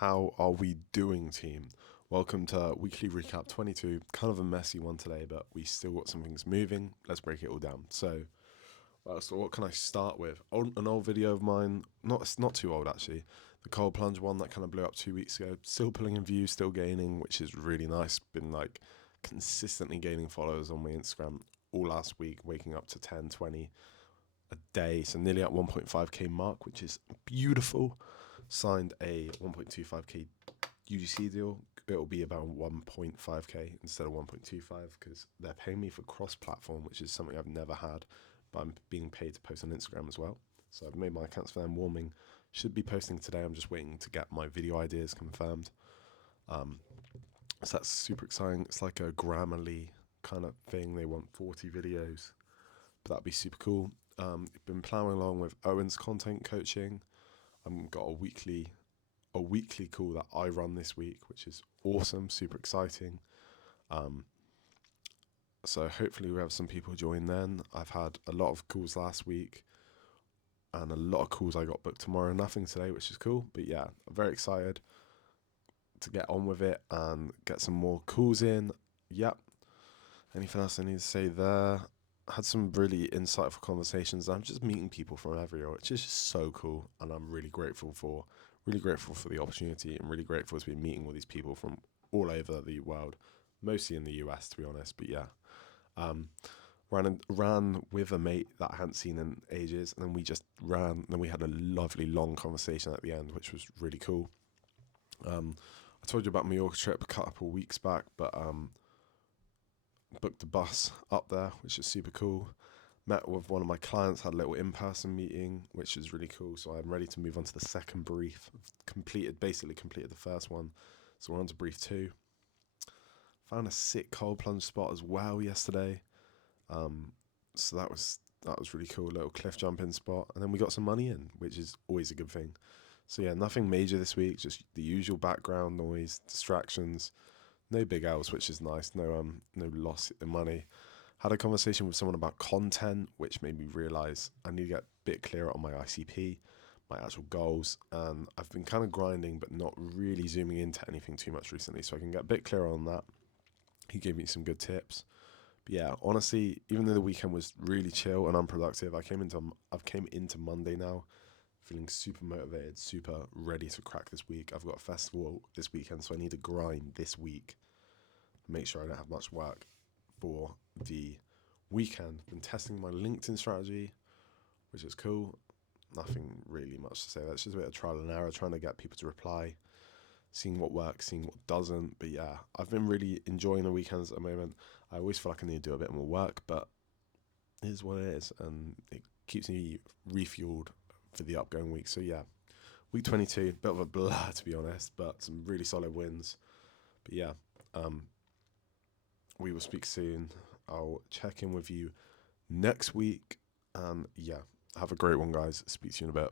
How are we doing, team? Welcome to weekly recap 22. Kind of a messy one today, but we still got some things moving. Let's break it all down. So what can I start with? An old video of mine, it's not too old actually. The cold plunge one that kind of blew up 2 weeks ago. Still pulling in views, still gaining, which is really nice. Been like consistently gaining followers on my Instagram all last week, waking up to 10, 20 a day. So nearly at 1.5K mark, which is beautiful. Signed a 1.25K UGC deal. It'll be about 1.5K instead of 1.25 because they're paying me for cross-platform, which is something I've never had, but I'm being paid to post on Instagram as well. So I've made my accounts for them warming. Should be posting today. I'm just waiting to get my video ideas confirmed. So that's super exciting. It's like a Grammarly kind of thing. They want 40 videos, but that'd be super cool. Been plowing along with Owen's content coaching. I've got a weekly call that I run this week, which is awesome, super exciting. So hopefully we have some people join then. I've had a lot of calls last week and a lot of calls I got booked tomorrow. Nothing today, which is cool. But yeah, I'm very excited to get on with it and get some more calls in. Yep. Anything else I need to say there? Had some really insightful conversations. I'm just meeting people from everywhere, which is just so cool, and I'm really grateful for the opportunity, and really grateful to be meeting all these people from all over the world, mostly in the US, to be honest. But yeah, ran with a mate that I hadn't seen in ages, and then we just ran. Then we had a lovely long conversation at the end, which was really cool. I told you about my Mallorca trip a couple of weeks back, but booked a bus up there, which is super cool. Met with one of my clients, had a little in-person meeting, which is really cool. So I'm ready to move on to the second brief. Basically completed the first one. So we're on to brief 2. Found a sick cold plunge spot as well yesterday. So that was really cool, little cliff jumping spot. And then we got some money in, which is always a good thing. So yeah, nothing major this week, just the usual background noise, distractions. No big L's, which is nice. No loss in money. Had a conversation with someone about content, which made me realize I need to get a bit clearer on my ICP, my actual goals. And I've been kind of grinding, but not really zooming into anything too much recently. So I can get a bit clearer on that. He gave me some good tips. But yeah, honestly, even though the weekend was really chill and unproductive, I've came into Monday now, feeling super motivated, super ready to crack this week. I've got a festival this weekend, so I need to grind this week. Make sure I don't have much work for the weekend. Been testing my LinkedIn strategy, which is cool. Nothing really much to say. That's just a bit of trial and error, trying to get people to reply, seeing what works, seeing what doesn't. But yeah, I've been really enjoying the weekends at the moment. I always feel like I need to do a bit more work, but it is what it is, and it keeps me refueled for the upcoming week. So yeah, week 22, bit of a blur to be honest, but some really solid wins. But yeah, we will speak soon. I'll check in with you next week. And yeah, have a great one, guys. Speak to you in a bit.